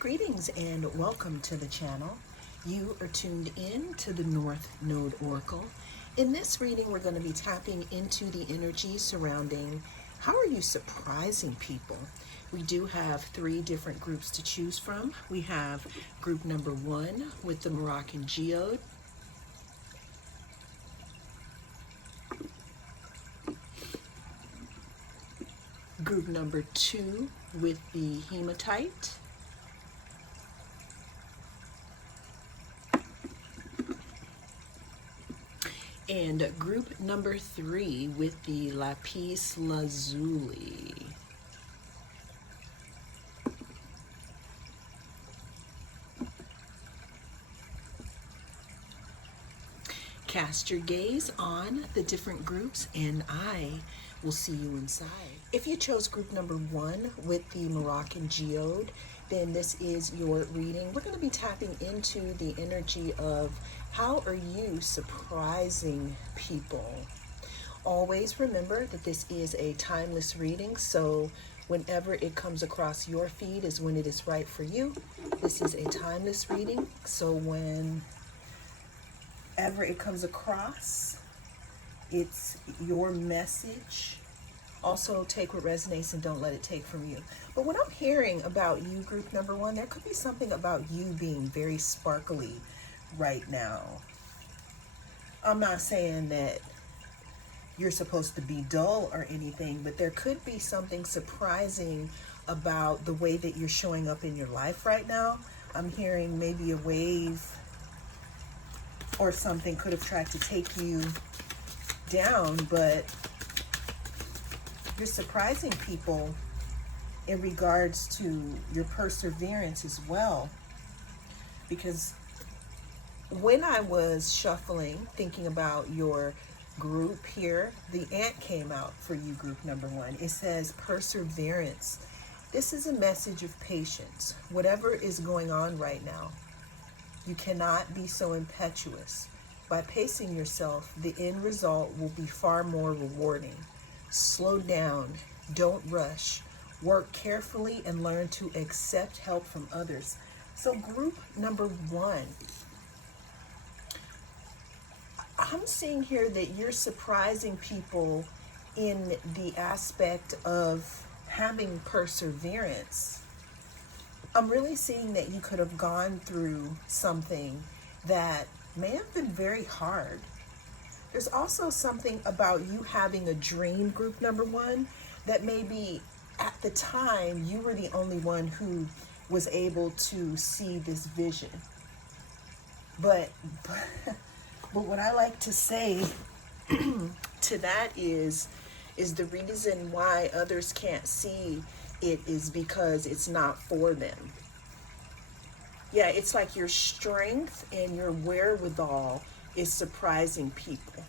Greetings and welcome to the channel. You are tuned in to the North Node Oracle. In this reading, we're going to be tapping into the energy surrounding how are you surprising people. We do have three different groups to choose from. We have group number 1 with the Moroccan geode. Group number 2 with the hematite. And group number 3 with the lapis lazuli. Cast your gaze on the different groups and I will see you inside. If you chose group number 1 with the Moroccan geode, then this is your reading. We're going to be tapping into the energy of how are you surprising people. Always remember that this is a timeless reading, so whenever it comes across your feed is when it is right for you. This is a timeless reading, so whenever it comes across, it's your message. Also, take what resonates and don't let it take from you. But what I'm hearing about you, group number 1, there could be something about you being very sparkly right now. I'm not saying that you're supposed to be dull or anything, but there could be something surprising about the way that you're showing up in your life right now. I'm hearing maybe a wave or something could have tried to take you down, but you're surprising people in regards to your perseverance as well. Because when I was shuffling, thinking about your group here, the ant came out for you, group number 1. It says perseverance. This is a message of patience. Whatever is going on right now, you cannot be so impetuous. By pacing yourself, the end result will be far more rewarding. Slow down, don't rush, work carefully and learn to accept help from others. So group number 1, I'm seeing here that you're surprising people in the aspect of having perseverance. I'm really seeing that you could have gone through something that may have been very hard. There's also something about you having a dream, group number 1, that maybe at the time you were the only one who was able to see this vision. But what I like to say to that is the reason why others can't see it is because it's not for them. Yeah, it's like your strength and your wherewithal is surprising people.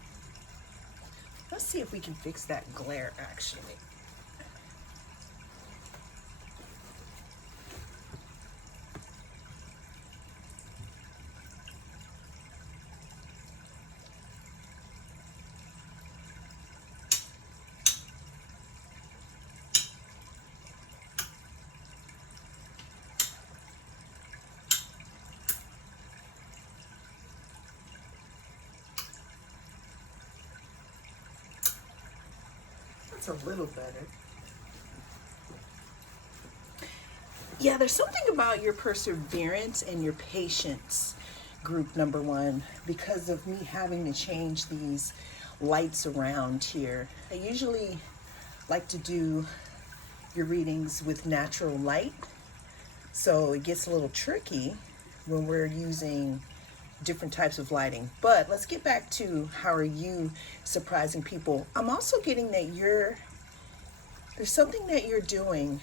Let's see if we can fix that glare actually. That's a little better. Yeah, there's something about your perseverance and your patience, group number 1, because of me having to change these lights around here. I usually like to do your readings with natural light, so it gets a little tricky when we're using different types of lighting. But let's get back to how are you surprising people. I'm also getting that there's something that you're doing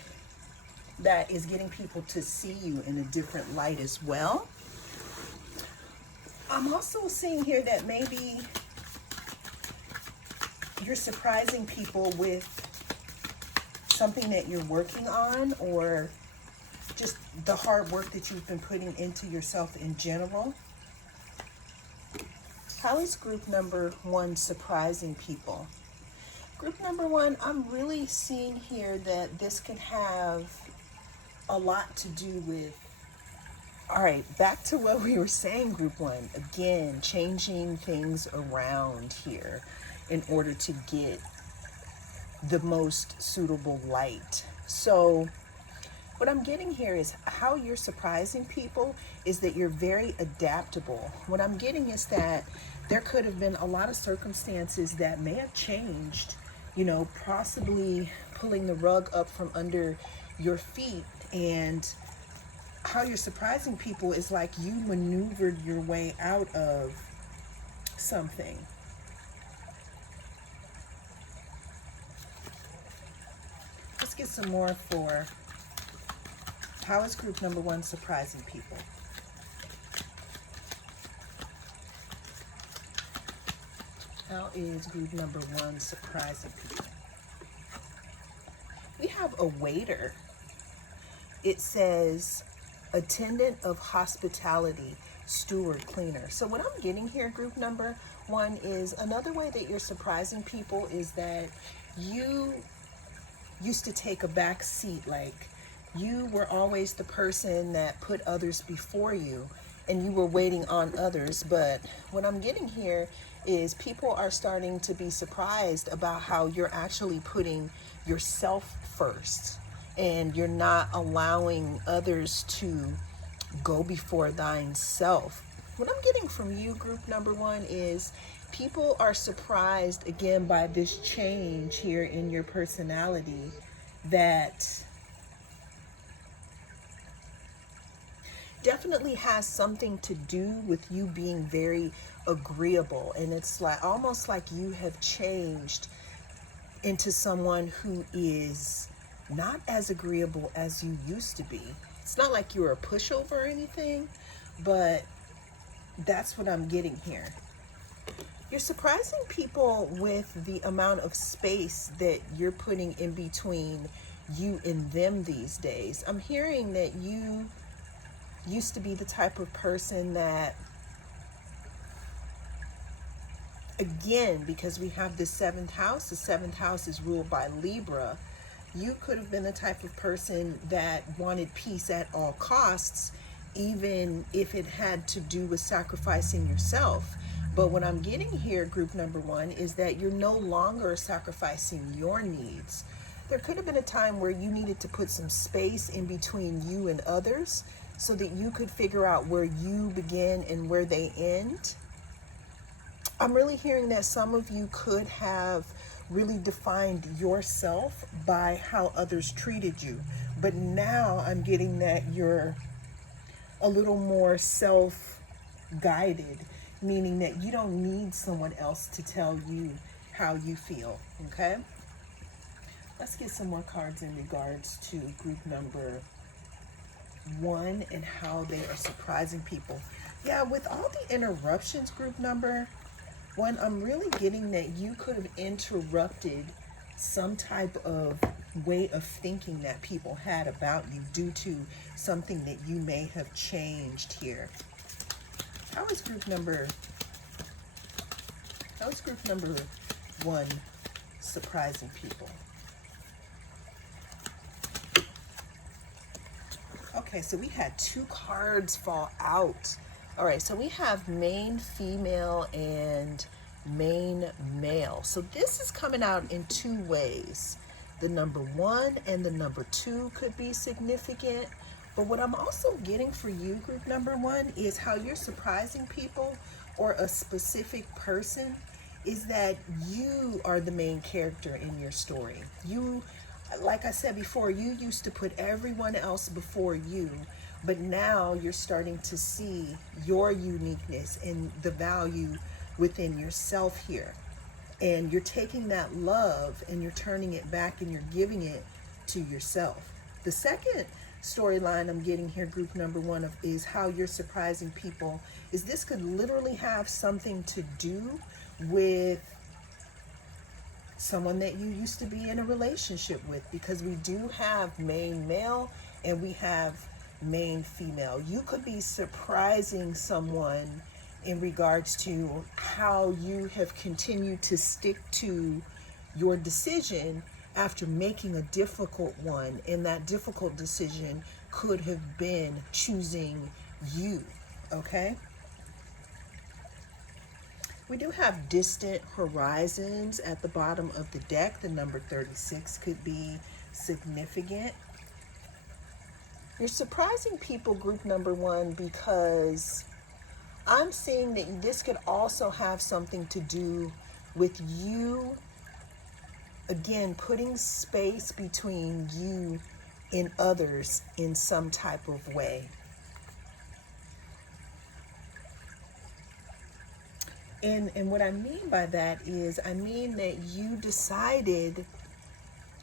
that is getting people to see you in a different light as well. I'm also seeing here that maybe you're surprising people with something that you're working on, or just the hard work that you've been putting into yourself in general. How is group number 1 surprising people? Group number 1, I'm really seeing here that this can have a lot to do with All right, back to what we were saying, group one. Again, changing things around here in order to get the most suitable light. So what I'm getting here is how you're surprising people is that you're very adaptable. What I'm getting is that there could have been a lot of circumstances that may have changed, possibly pulling the rug up from under your feet. And how you're surprising people is like you maneuvered your way out of something. Let's get some more for how is group number one surprising people? How is group number one surprising people? We have a waiter. It says attendant of hospitality, steward, cleaner. So what I'm getting here, group number one, is another way that you're surprising people is that you used to take a back seat. Like you were always the person that put others before you and you were waiting on others. But what I'm getting here is people are starting to be surprised about how you're actually putting yourself first and you're not allowing others to go before thine self. What I'm getting from you, group number one, is people are surprised again by this change here in your personality that definitely has something to do with you being very agreeable. And it's like almost like you have changed into someone who is not as agreeable as you used to be. It's not like you're a pushover or anything, but that's what I'm getting here. You're surprising people with the amount of space that you're putting in between you and them these days. I'm hearing that you used to be the type of person that, again, because we have the seventh house is ruled by Libra. You could have been the type of person that wanted peace at all costs, even if it had to do with sacrificing yourself. But what I'm getting here, group number one, is that you're no longer sacrificing your needs. There could have been a time where you needed to put some space in between you and others so that you could figure out where you begin and where they end. I'm really hearing that some of you could have really defined yourself by how others treated you. But now I'm getting that you're a little more self-guided, meaning that you don't need someone else to tell you how you feel, okay? Let's get some more cards in regards to group number one and how they are surprising people. Yeah, with all the interruptions, group number one, I'm really getting that you could have interrupted some type of way of thinking that people had about you due to something that you may have changed here. How is group number one surprising people? Okay, so we had two cards fall out. All right, so we have main female and main male. So this is coming out in two ways. The number one and the number two could be significant. But what I'm also getting for you, group number one, is how you're surprising people or a specific person is that you are the main character in your story. You, like I said before, you used to put everyone else before you, but now you're starting to see your uniqueness and the value within yourself here. And you're taking that love and you're turning it back and you're giving it to yourself. The second storyline I'm getting here, group number one, is how you're surprising people, is this could literally have something to do with someone that you used to be in a relationship with, because we do have main male and we have main female. You could be surprising someone in regards to how you have continued to stick to your decision after making a difficult one, and that difficult decision could have been choosing you, okay? We do have distant horizons at the bottom of the deck. The number 36 could be significant. You're surprising people, group number one, because I'm seeing that this could also have something to do with you, again, putting space between you and others in some type of way. And what I mean by that is, I mean that you decided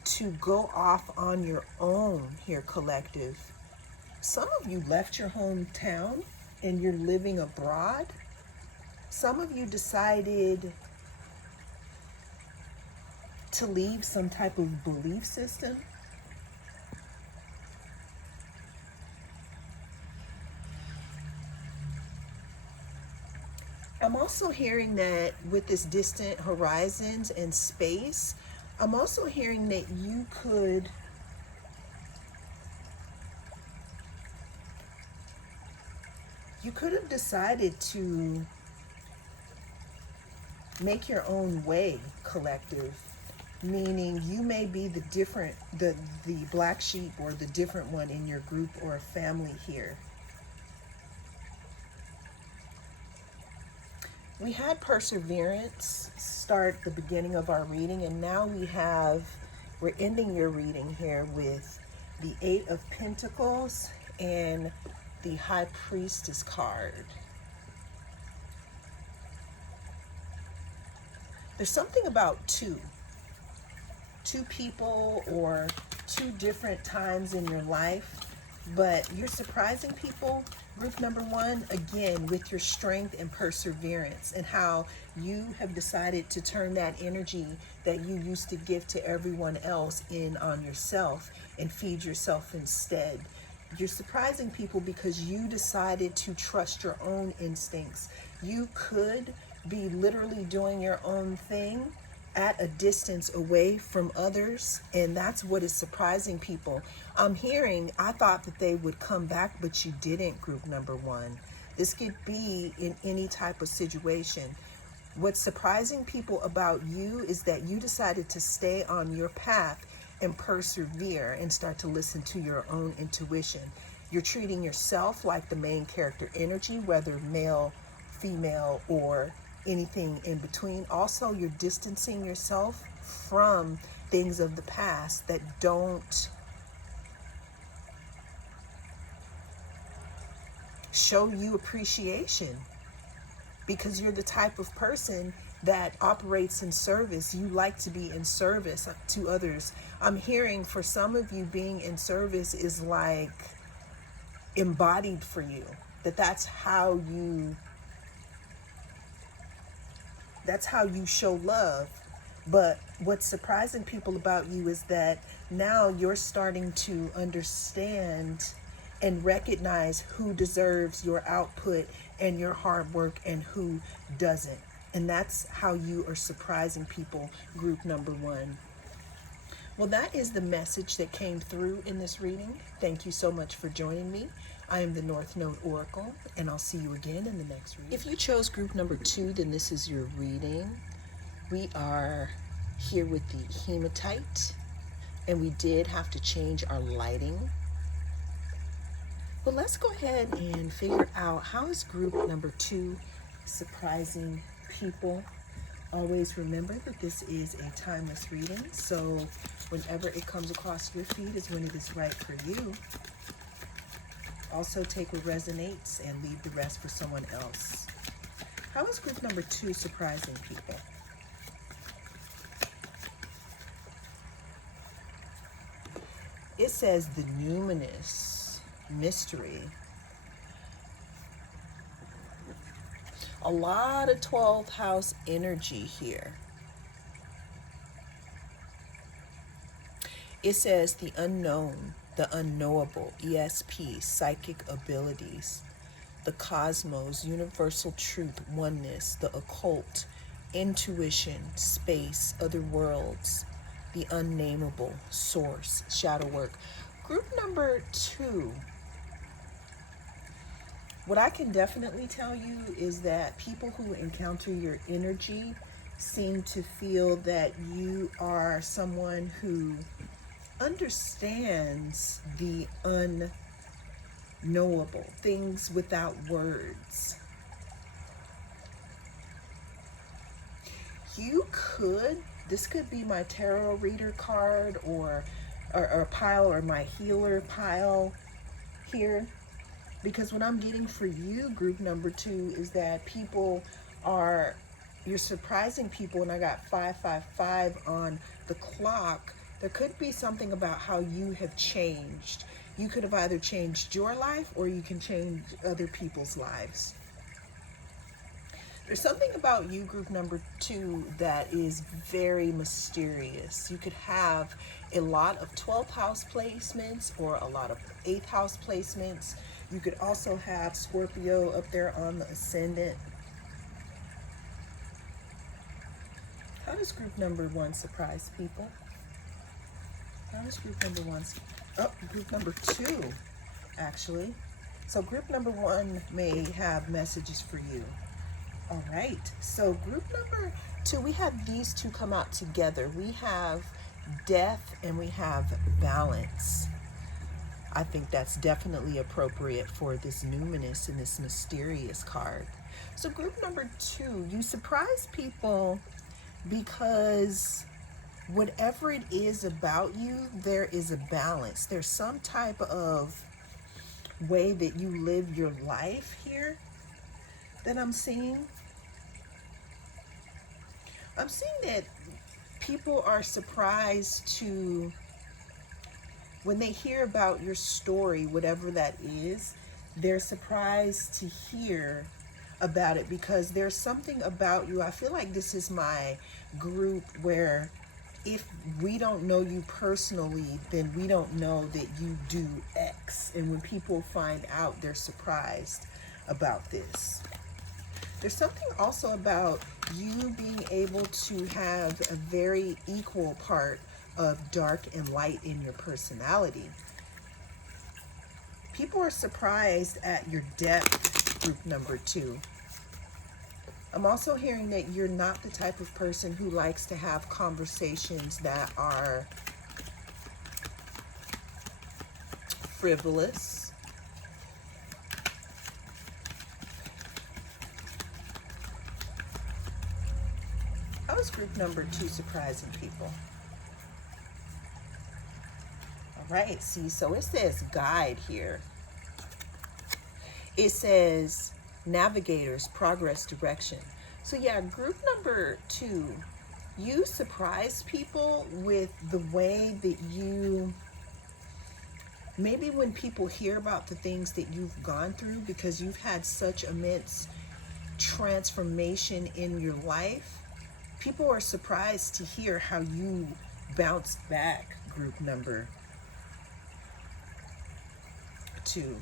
to go off on your own here, collective. Some of you left your hometown and you're living abroad. Some of you decided to leave some type of belief system. I'm also hearing that with this distant horizons and space, I'm also hearing that you could have decided to make your own way, collective. Meaning you may be the black sheep or the different one in your group or family here. We had perseverance start the beginning of our reading, and now we're ending your reading here with the 8 of Pentacles and the High Priestess card. There's something about two people or two different times in your life, but you're surprising people, group number one, again, with your strength and perseverance, and how you have decided to turn that energy that you used to give to everyone else in on yourself and feed yourself instead. You're surprising people because you decided to trust your own instincts. You could be literally doing your own thing at a distance away from others, and that's what is surprising people. I'm hearing, I thought that they would come back, but you didn't, group number one. This could be in any type of situation. What's surprising people about you is that you decided to stay on your path and persevere and start to listen to your own intuition. You're treating yourself like the main character energy, whether male, female, or anything in between. Also, you're distancing yourself from things of the past that don't show you appreciation, because you're the type of person that operates in service. You like to be in service to others. I'm hearing for some of you, being in service is like embodied for you, that's how you show love. But what's surprising people about you is that now you're starting to understand and recognize who deserves your output and your hard work and who doesn't. And that's how you are surprising people, group number one. Well, that is the message that came through in this reading. Thank you so much for joining me. I am the North Node Oracle, and I'll see you again in the next reading. If you chose group number 2, then this is your reading. We are here with the hematite, and we did have to change our lighting. But let's go ahead and figure out, how is group number 2 surprising people? Always remember that this is a timeless reading, so whenever it comes across your feed is when it is right for you. Also take what resonates and leave the rest for someone else. How is group number 2 surprising people? It says the numinous mystery. A lot of 12th house energy here. It says the unknown, the unknowable, ESP, psychic abilities, the cosmos, universal truth, oneness, the occult, intuition, space, other worlds, the unnameable, source, shadow work. Group number 2. What I can definitely tell you is that people who encounter your energy seem to feel that you are someone who understands the unknowable, things without words. This could be my tarot reader card or pile, or my healer pile here. Because what I'm getting for you, group number 2, is that you're surprising people, and I got 555 on the clock. There could be something about how you have changed. You could have either changed your life or you can change other people's lives. There's something about you, group number 2, that is very mysterious. You could have a lot of 12th house placements or a lot of 8th house placements. You could also have Scorpio up there on the ascendant. How does group number 1 surprise people? How does group number 1? Group number 2, actually. So group number 1 may have messages for you. All right, so group number 2, we have these two come out together. We have death and we have balance. I think that's definitely appropriate for this numinous and this mysterious card. So group number 2, you surprise people because whatever it is about you, there is a balance. There's some type of way that you live your life here that I'm seeing. I'm seeing that people are surprised to, when they hear about your story, whatever that is, they're surprised to hear about it because there's something about you. I feel like this is my group where if we don't know you personally, then we don't know that you do X. And when people find out, they're surprised about this. There's something also about you being able to have a very equal part of dark and light in your personality. People are surprised at your depth, group number 2. I'm also hearing that you're not the type of person who likes to have conversations that are frivolous. How is group number 2 surprising people? All right, see, so it says guide here. It says navigators, progress, direction. So yeah, group number 2, you surprise people with the way that you, maybe when people hear about the things that you've gone through because you've had such immense transformation in your life, people are surprised to hear how you bounced back, group number 2.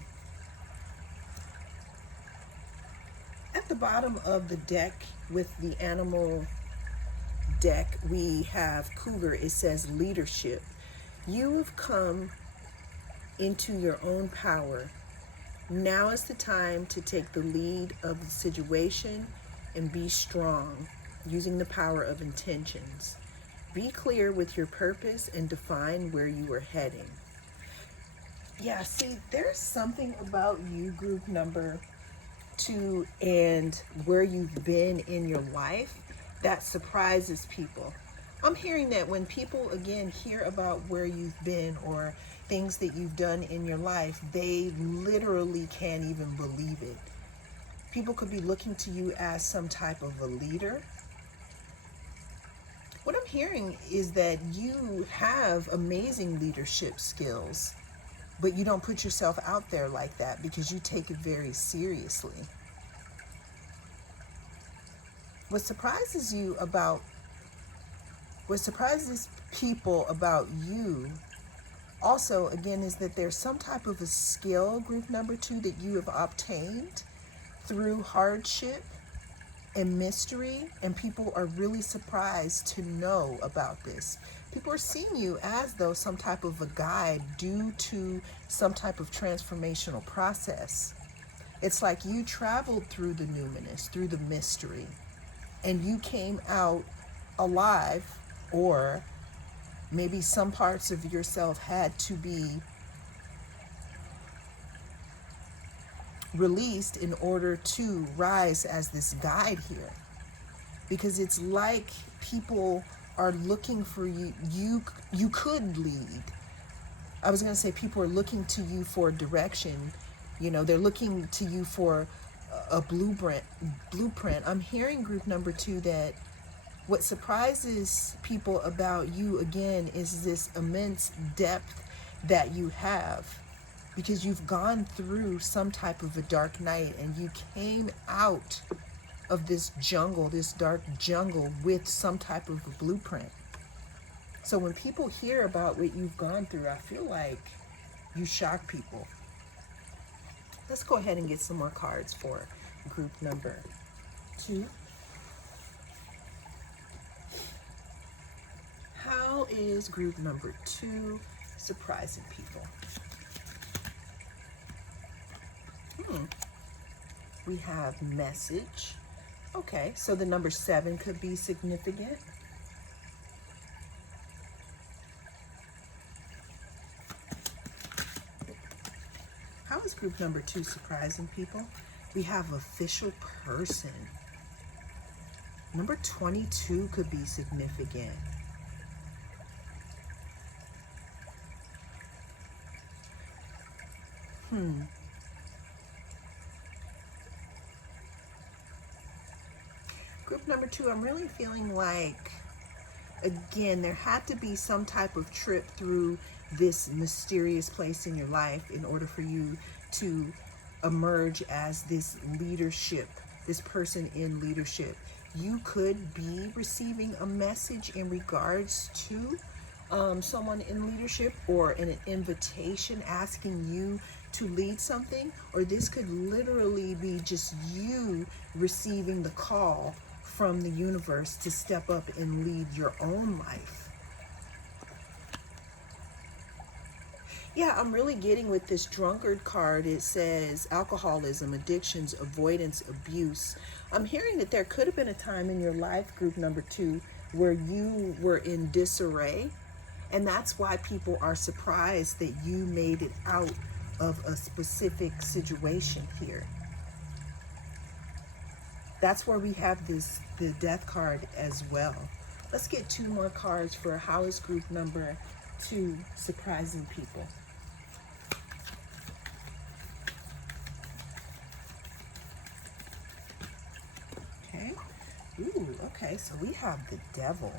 At the bottom of the deck with the animal deck, we have cougar. It says leadership. You have come into your own power. Now is the time to take the lead of the situation and be strong, using the power of intentions. Be clear with your purpose and define where you are heading. Yeah, see, there's something about you, group number 2, and where you've been in your life that surprises people. I'm hearing that when people, again, hear about where you've been or things that you've done in your life, they literally can't even believe it. People could be looking to you as some type of a leader. What I'm hearing is that you have amazing leadership skills, but you don't put yourself out there like that because you take it very seriously. What surprises people about you also, again, is that there's some type of a skill, group number 2, that you have obtained through hardship and mystery, and people are really surprised to know about this. People are seeing you as though some type of a guide due to some type of transformational process. It's like you traveled through the numinous, through the mystery, and you came out alive, or maybe some parts of yourself had to be released in order to rise as this guide here. Because it's like people are looking for you. You could lead. I was going to say people are looking to you for direction. You know, they're looking to you for a blueprint. I'm hearing group number 2 that what surprises people about you again is this immense depth that you have, because you've gone through some type of a dark night and you came out of this jungle, this dark jungle, with some type of a blueprint. So when people hear about what you've gone through, I feel like you shock people. Let's go ahead and get some more cards for group number 2. How is group number 2 surprising people? We have message. Okay, so the number 7 could be significant. How is group number 2 surprising people? We have official person. Number 22 could be significant. Group number 2, I'm really feeling like, again, there had to be some type of trip through this mysterious place in your life in order for you to emerge as this leadership, this person in leadership. You could be receiving a message in regards to someone in leadership, or an invitation asking you to lead something, or this could literally be just you receiving the call from the universe to step up and lead your own life. Yeah, I'm really getting with this drunkard card. It says alcoholism, addictions, avoidance, abuse. I'm hearing that there could have been a time in your life, group number 2, where you were in disarray. And that's why people are surprised that you made it out of a specific situation here. That's where we have the death card as well. Let's get 2 more cards for how is group number 2 surprising people. Okay. Ooh, okay, so we have the devil.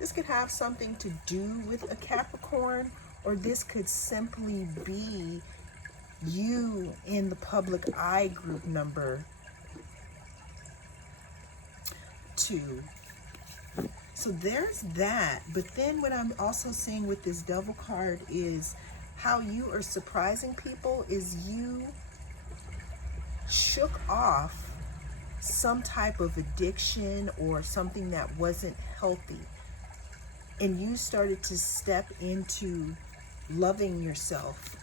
This could have something to do with a Capricorn, or this could simply be you in the public eye, group number 2. So there's that. But then what I'm also seeing with this devil card is how you are surprising people is you shook off some type of addiction or something that wasn't healthy. And you started to step into loving yourself.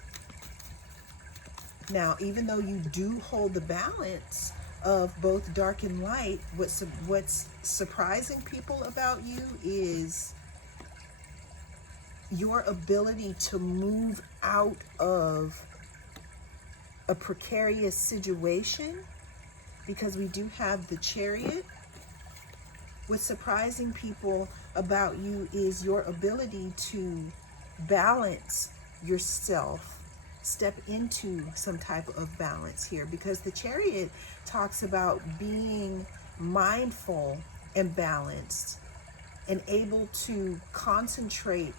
Now, even though you do hold the balance of both dark and light, what's surprising people about you is your ability to move out of a precarious situation, because we do have the Chariot. What's surprising people about you is your ability to balance yourself, step into some type of balance here, because the Chariot talks about being mindful and balanced and able to concentrate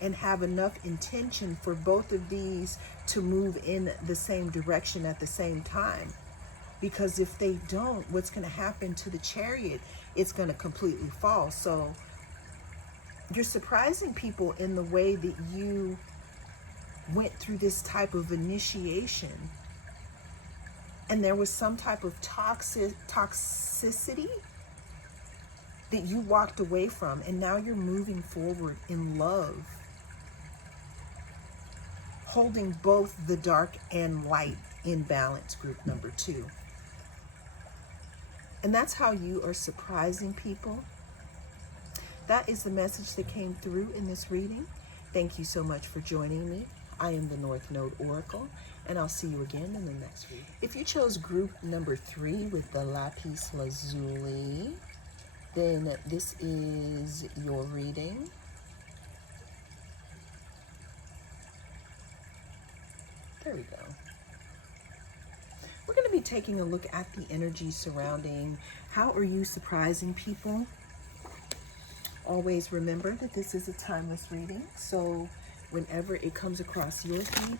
and have enough intention for both of these to move in the same direction at the same time. Because if they don't, what's going to happen to the Chariot? It's going to completely fall. So you're surprising people in the way that you went through this type of initiation, and there was some type of toxicity that you walked away from, and now you're moving forward in love, holding both the dark and light in balance, group number 2. And that's how you are surprising people. That is the message that came through in this reading. Thank you so much for joining me. I am the North Node Oracle, and I'll see you again in the next reading. If you chose group number 3 with the lapis lazuli, then this is your reading. There we go. We're going to be taking a look at the energy surrounding how are you surprising people. Always remember that this is a timeless reading, so whenever it comes across your feed,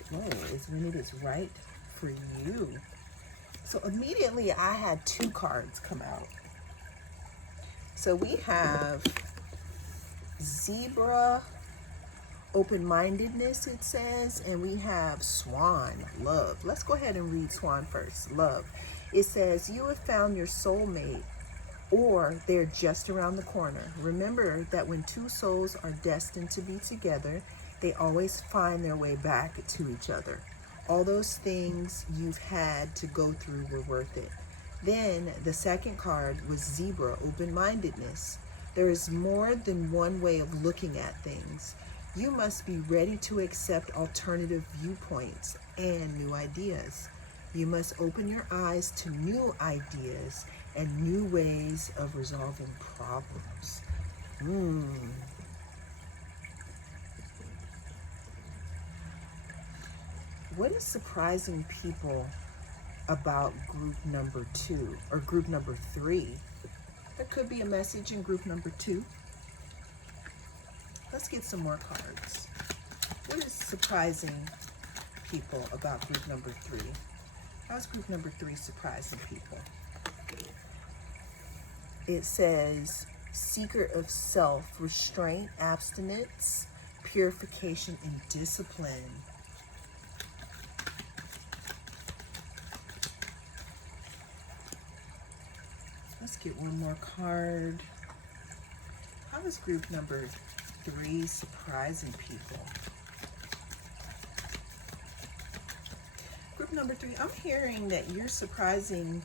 is when it is right for you. So immediately I had 2 cards come out. So we have zebra, open-mindedness, it says, and we have swan, love. Let's go ahead and read swan first. Love. It says, you have found your soulmate, or they're just around the corner. Remember that when 2 souls are destined to be together, they always find their way back to each other. All those things you've had to go through were worth it. Then the second card was zebra, open-mindedness. There is more than one way of looking at things. You must be ready to accept alternative viewpoints and new ideas. You must open your eyes to new ideas and new ways of resolving problems. What is surprising people about group number 2 or group number 3? There could be a message in group number 2. Let's get some more cards. What is surprising people about group number 3? How's group number 3 surprising people? It says seeker of self, restraint, abstinence, purification, and discipline. Let's get one more card. How is group number 3 surprising people? Group number 3, I'm hearing that you're surprising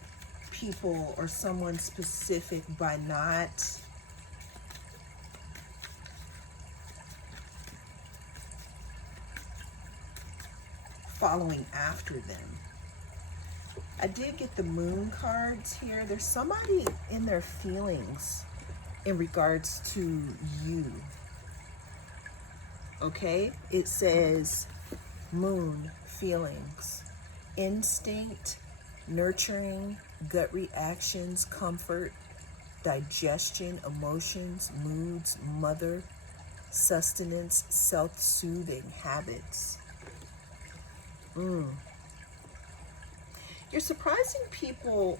people or someone specific by not following after them. I did get the moon cards here. There's somebody in their feelings in regards to you. Okay? It says moon, feelings, instinct, nurturing, gut reactions, comfort, digestion, emotions, moods, mother, sustenance, self-soothing habits. You're surprising people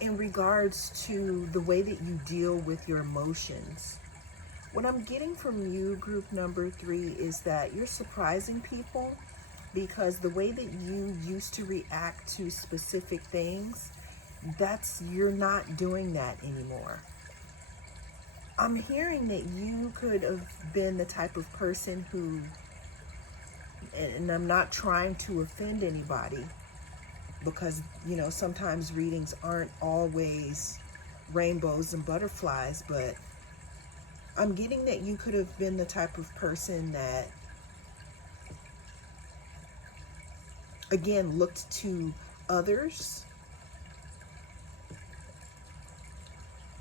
in regards to the way that you deal with your emotions. What I'm getting from you, group number 3, is that you're surprising people because the way that you used to react to specific things, you're not doing that anymore. I'm hearing that you could have been the type of person who, and I'm not trying to offend anybody, because, you know, sometimes readings aren't always rainbows and butterflies, but I'm getting that you could have been the type of person that, again, looked to others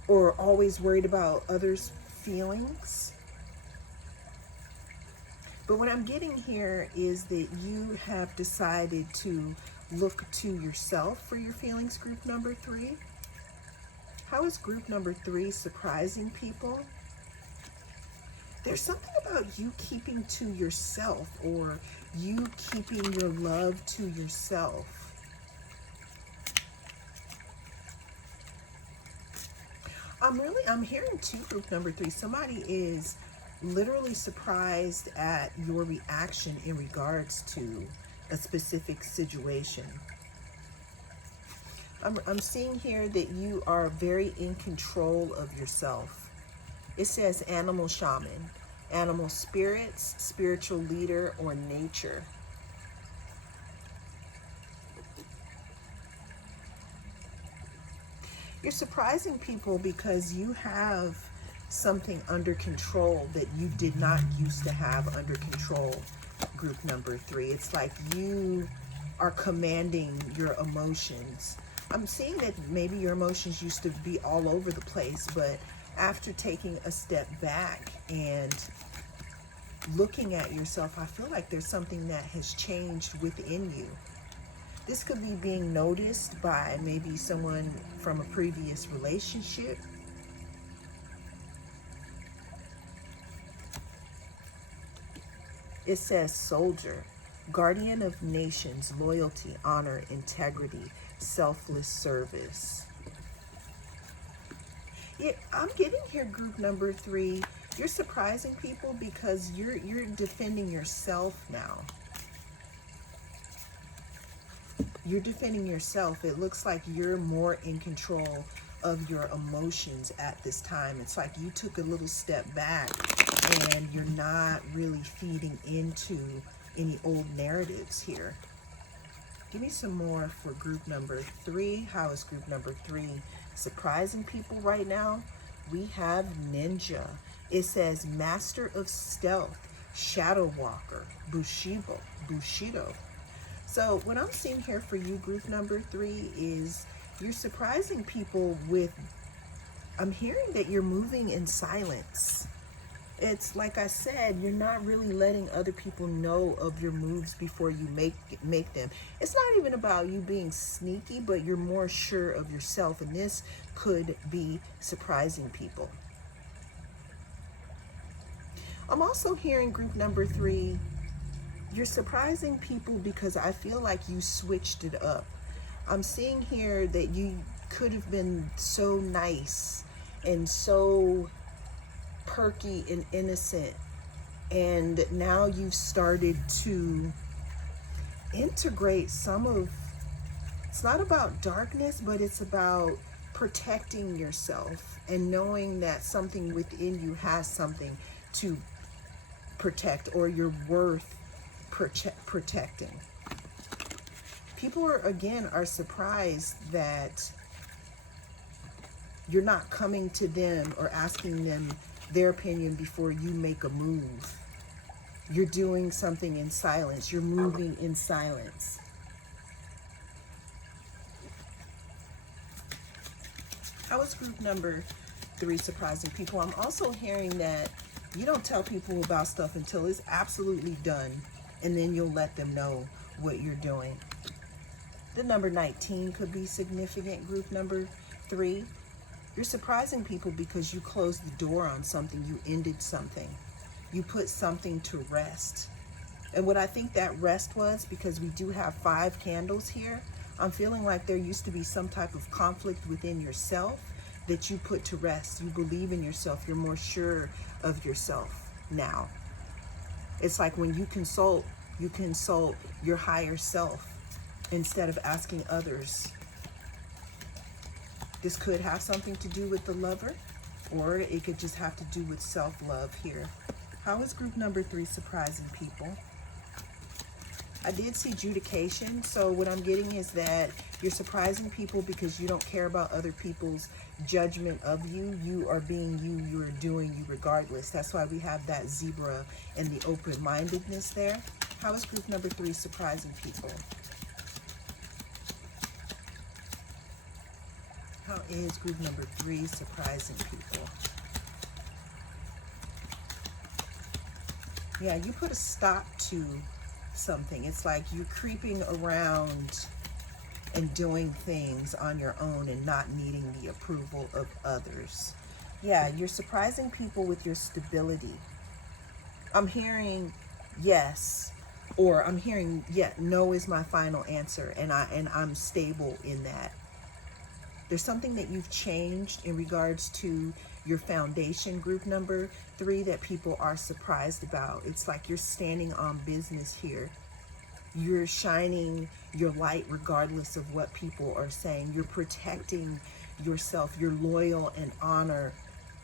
or always worried about others' feelings. But what I'm getting here is that you have decided to look to yourself for your feelings, group number 3. How is group number 3 surprising people? There's something about you keeping to yourself, or you keeping your love to yourself. I'm hearing too, group number 3, somebody is literally surprised at your reaction in regards to a specific situation. I'm seeing here that you are very in control of yourself. It says animal shaman. animal spirits, spiritual leader, or nature. You're surprising people because you have something under control that you did not used to have under control, group number 3. It's like you are commanding your emotions. I'm seeing that maybe your emotions used to be all over the place, but after taking a step back and looking at yourself, I feel like there's something that has changed within you. This could be being noticed by maybe someone from a previous relationship. It says soldier, guardian of nations, loyalty, honor, integrity, selfless service. Yeah, I'm getting here, group number 3. You're surprising people because you're defending yourself now. You're defending yourself. It looks like you're more in control of your emotions at this time. It's like you took a little step back and you're not really feeding into any old narratives here. Give me some more for group number 3. How is group number 3 surprising people right now? We have ninja. It says master of stealth, shadow walker, bushido. So what I'm seeing here for you, group number 3, is you're surprising people with, I'm hearing that you're moving in silence. It's like I said, you're not really letting other people know of your moves before you make them. It's not even about you being sneaky, but you're more sure of yourself, and this could be surprising people. I'm also hearing, group number 3, you're surprising people because I feel like you switched it up. I'm seeing here that you could have been so nice and so perky and innocent, and now you've started to integrate some of, it's not about darkness, but it's about protecting yourself and knowing that something within you has something to protect, or you're worth protecting. People are surprised that you're not coming to them or asking them their opinion before you make a move. You're doing something in silence. You're moving in silence. How is group number 3 surprising people? I'm also hearing that you don't tell people about stuff until it's absolutely done, and then you'll let them know what you're doing. The number 19 could be significant, group number 3. You're surprising people because you closed the door on something, you ended something. You put something to rest. And what I think that rest was, because we do have 5 candles here, I'm feeling like there used to be some type of conflict within yourself that you put to rest. You believe in yourself. You're more sure of yourself now. It's like when you consult your higher self instead of asking others. This could have something to do with the lover, or it could just have to do with self-love here. How is group number 3 surprising people? I did see adjudication, so what I'm getting is that you're surprising people because you don't care about other people's judgment of you. You are being you, you're doing you regardless. That's why we have that zebra and the open-mindedness there. How is group number 3 surprising people? How is group number 3 surprising people? Yeah, you put a stop to something. It's like you're creeping around and doing things on your own and not needing the approval of others. Yeah, you're surprising people with your stability. I'm hearing yes, or I'm hearing no is my final answer, and I'm stable in that. There's something that you've changed in regards to your foundation, group number 3, that people are surprised about. It's like you're standing on business here. You're shining your light regardless of what people are saying. You're protecting yourself. You're loyal and honor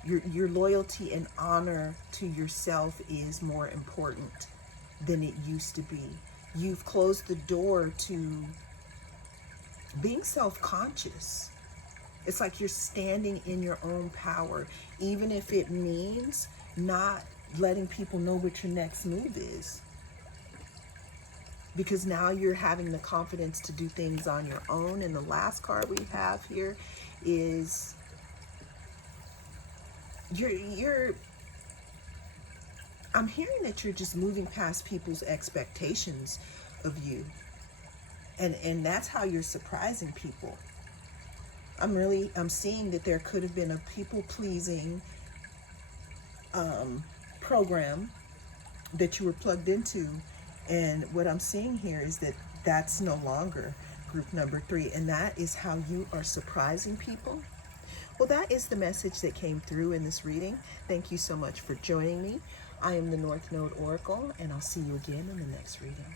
Your loyalty and honor to yourself is more important than it used to be. You've closed the door to being self-conscious. It's like you're standing in your own power, even if it means not letting people know what your next move is. Because now you're having the confidence to do things on your own. And the last card we have here is I'm hearing that you're just moving past people's expectations of you. And that's how you're surprising people. I'm seeing that there could have been a people-pleasing program that you were plugged into. And what I'm seeing here is that that's no longer group number 3. And that is how you are surprising people. Well, that is the message that came through in this reading. Thank you so much for joining me. I am the North Node Oracle, and I'll see you again in the next reading.